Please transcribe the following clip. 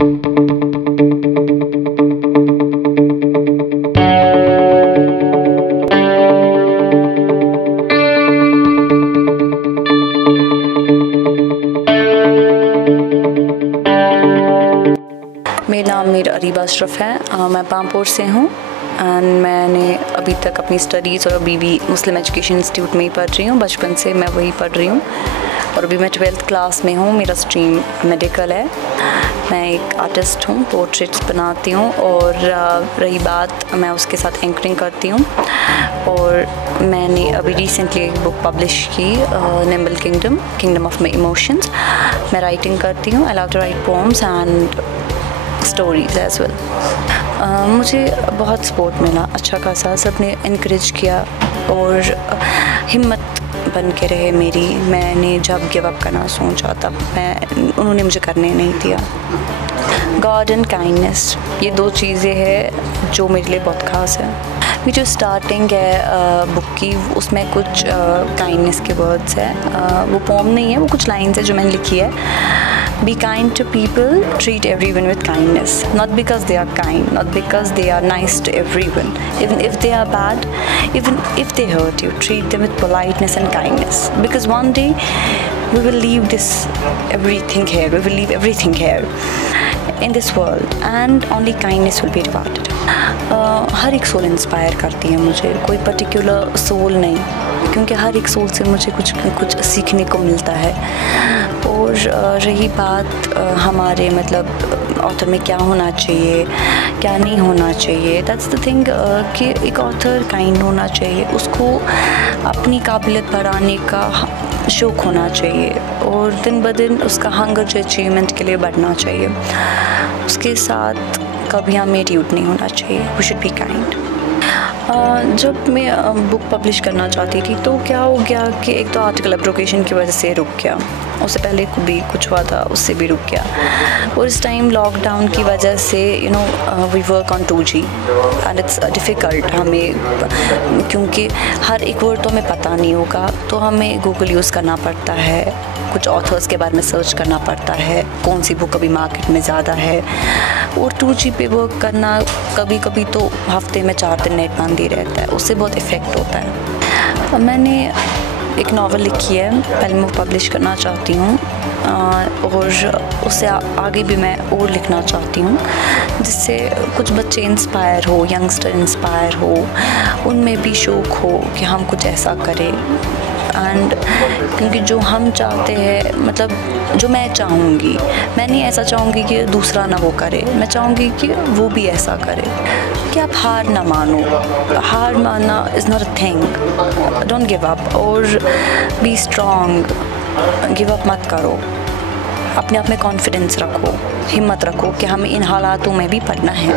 मेरा नाम मीर अरीबा अशरफ है। मैं पामपुर से हूँ एंड मैंने अभी तक अपनी स्टडीज़ और अभी भी मुस्लिम एजुकेशन इंस्टीट्यूट में ही पढ़ रही हूँ। बचपन से मैं वही पढ़ रही हूँ और अभी मैं 12th क्लास में हूँ। मेरा स्ट्रीम मेडिकल है। मैं एक आर्टिस्ट हूँ, पोर्ट्रेट्स बनाती हूँ और रही बात, मैं उसके साथ एंकरिंग करती हूँ। और मैंने अभी रिसेंटली एक बुक पब्लिश की, Nimble Kingdom of My Emotions. मैं राइटिंग करती हूँ। I love to write poems and stories as well. मुझे बहुत सपोर्ट मिला, अच्छा खासा। सबने इनकरेज किया और हिम्मत बन के रहे मेरी। मैंने जब गिव अप करना सोचा तब उन्होंने मुझे करने नहीं दिया। गॉड एंड काइंडनेस, ये दो चीज़ें हैं जो मेरे लिए बहुत ख़ास है। मेरी जो स्टार्टिंग है बुक की, उसमें कुछ काइंडनेस के वर्ड्स हैं। वो पोम नहीं है, वो कुछ लाइन्स है जो मैंने लिखी है। Be kind to people, treat everyone with kindness. Not because they are kind, not because they are nice to everyone. Even if they are bad, even if they hurt you, treat them with politeness and kindness. Because one day we will leave everything here. We will leave everything here in this world, and only kindness will be rewarded. हर एक soul inspire करती है मुझे, कोई particular soul नहीं, क्योंकि हर एक soul से मुझे कुछ सीखने को मिलता है। और रही बात हमारे मतलब ऑथर में क्या होना चाहिए, क्या नहीं होना चाहिए, दैट्स द थिंग कि एक ऑथर काइंड होना चाहिए, उसको अपनी काबिलियत बढ़ाने का शौक़ होना चाहिए और दिन ब दिन उसका हंगर जो अचीवमेंट के लिए बढ़ना चाहिए। उसके साथ कभी हमें र्यूड नहीं होना चाहिए। We should be kind. जब मैं बुक पब्लिश करना चाहती थी तो क्या हो गया कि एक तो आर्टिकल एब्रोगेशन की वजह से रुक गया, उससे पहले भी कुछ हुआ था, उससे भी रुक गया। और इस टाइम लॉकडाउन की वजह से we work on 2G and it's difficult हमें, क्योंकि हर एक वर्ड तो हमें पता नहीं होगा, तो हमें गूगल यूज़ करना पड़ता है, कुछ ऑथर्स के बारे में सर्च करना पड़ता है, कौन सी बुक अभी मार्केट में ज़्यादा है। और 2G पे वर्क करना कभी कभी तो हफ्ते में 4 दिन नेट बंद ही रहता है, उससे बहुत इफ़ेक्ट होता है। मैंने एक नावल लिखी है, पहले मैं पब्लिश करना चाहती हूँ और उससे आगे भी मैं और लिखना चाहती हूँ, जिससे कुछ बच्चे इंस्पायर हो, यंगस्टर इंस्पायर हो, उनमें भी शौक़ हो कि हम कुछ ऐसा करें। एंड क्योंकि जो हम चाहते हैं, मतलब जो मैं चाहूँगी, मैं नहीं ऐसा चाहूँगी कि दूसरा ना वो करे, मैं चाहूँगी कि वो भी ऐसा करे। कि आप हार ना मानो, हार मानना is not a thing. Don't give up और बी स्ट्रॉन्ग। गिव अप मत करो, अपने आप में कॉन्फिडेंस रखो, हिम्मत रखो कि हमें इन हालातों में भी पढ़ना है।